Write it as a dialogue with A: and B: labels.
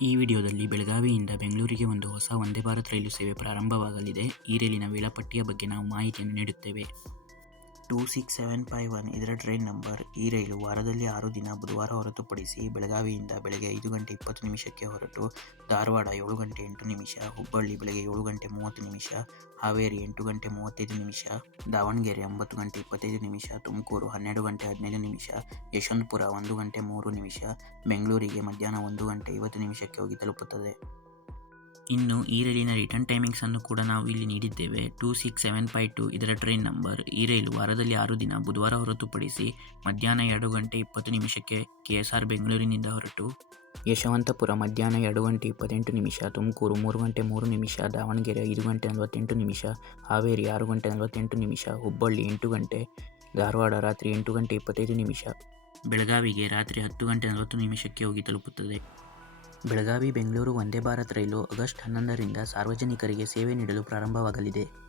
A: ಈ ವಿಡಿಯೋದಲ್ಲಿ ಬೆಳಗಾವಿಯಿಂದ ಬೆಂಗಳೂರಿಗೆ ಒಂದು ಹೊಸ ವಂದೇ ಭಾರತ್ ರೈಲು ಸೇವೆ ಪ್ರಾರಂಭವಾಗಲಿದೆ. ಈ ರೈಲಿನ ವೇಳಾಪಟ್ಟಿಯ ಬಗ್ಗೆ ನಾವು ಮಾಹಿತಿಯನ್ನು ನೀಡುತ್ತೇವೆ. Two six seven five one ಇದರ ಟ್ರೈನ್ ನಂಬರ್ ಈ ರೈಲು ವಾರದಲ್ಲಿ ಆರು ದಿನ ಬುಧವಾರ ಹೊರತುಪಡಿಸಿ ಬೆಳಗಾವಿಯಿಂದ ಬೆಳಗ್ಗೆ ಐದು ಗಂಟೆ ಇಪ್ಪತ್ತು ನಿಮಿಷಕ್ಕೆ ಹೊರಟು ಧಾರವಾಡ ಏಳು ಗಂಟೆ ಎಂಟು ನಿಮಿಷ, ಹುಬ್ಬಳ್ಳಿ ಬೆಳಗ್ಗೆ ಏಳು ಗಂಟೆ ಮೂವತ್ತು ನಿಮಿಷ, ಹಾವೇರಿ ಎಂಟು ಗಂಟೆ ಮೂವತ್ತೈದು ನಿಮಿಷ, ದಾವಣಗೆರೆ ಒಂಬತ್ತು ಗಂಟೆ ಇಪ್ಪತ್ತೈದು ನಿಮಿಷ, ತುಮಕೂರು ಹನ್ನೆರಡು ಗಂಟೆ ಹದಿನೈದು ನಿಮಿಷ, ಯಶವಂತಪುರ ಒಂದು ಗಂಟೆ ಮೂರು ನಿಮಿಷ, ಬೆಂಗಳೂರಿಗೆ ಮಧ್ಯಾಹ್ನ ಒಂದು ಗಂಟೆ ಐವತ್ತು ನಿಮಿಷಕ್ಕೆ ಹೋಗಿ ತಲುಪುತ್ತದೆ. ಇನ್ನು ಈ ರೈಲಿನ ರಿಟರ್ನ್ ಟೈಮಿಂಗ್ಸನ್ನು ಕೂಡ ನಾವು ಇಲ್ಲಿ ನೀಡಿದ್ದೇವೆ. Two six seven five two ಇದರ ಟ್ರೈನ್ ನಂಬರ್ ಈ ರೈಲು ವಾರದಲ್ಲಿ ಆರು ದಿನ ಬುಧವಾರ ಹೊರತುಪಡಿಸಿ ಮಧ್ಯಾಹ್ನ ಎರಡು ಗಂಟೆ ಇಪ್ಪತ್ತು ನಿಮಿಷಕ್ಕೆ ಕೆ ಎಸ್ ಆರ್ ಬೆಂಗಳೂರಿನಿಂದ ಹೊರಟು. ಯಶವಂತಪುರ ಮಧ್ಯಾಹ್ನ ಎರಡು ಗಂಟೆ ಇಪ್ಪತ್ತೆಂಟು ನಿಮಿಷ ತುಮಕೂರು ಮೂರು ಗಂಟೆ ಮೂರು ನಿಮಿಷ ದಾವಣಗೆರೆ ಐದು ಗಂಟೆ ನಲವತ್ತೆಂಟು ನಿಮಿಷ ಹಾವೇರಿ ಆರು ಗಂಟೆ ನಲವತ್ತೆಂಟು ನಿಮಿಷ ಹುಬ್ಬಳ್ಳಿ ಎಂಟು ಗಂಟೆ ಧಾರವಾಡ ರಾತ್ರಿ ಎಂಟು ಗಂಟೆ ಇಪ್ಪತ್ತೈದು ನಿಮಿಷ. ಬೆಳಗಾವಿಗೆ ರಾತ್ರಿ ಹತ್ತು ಗಂಟೆ ನಲವತ್ತು ನಿಮಿಷಕ್ಕೆ ಹೋಗಿ ತಲುಪುತ್ತದೆ. ಬೆಳಗಾವಿ ಬೆಂಗಳೂರು ವಂದೇ ಭಾರತ್ ರೈಲು ಆಗಸ್ಟ್ ಹನ್ನೊಂದರಿಂದ ಸಾರ್ವಜನಿಕರಿಗೆ ಸೇವೆ ನೀಡಲು ಪ್ರಾರಂಭವಾಗಲಿದೆ.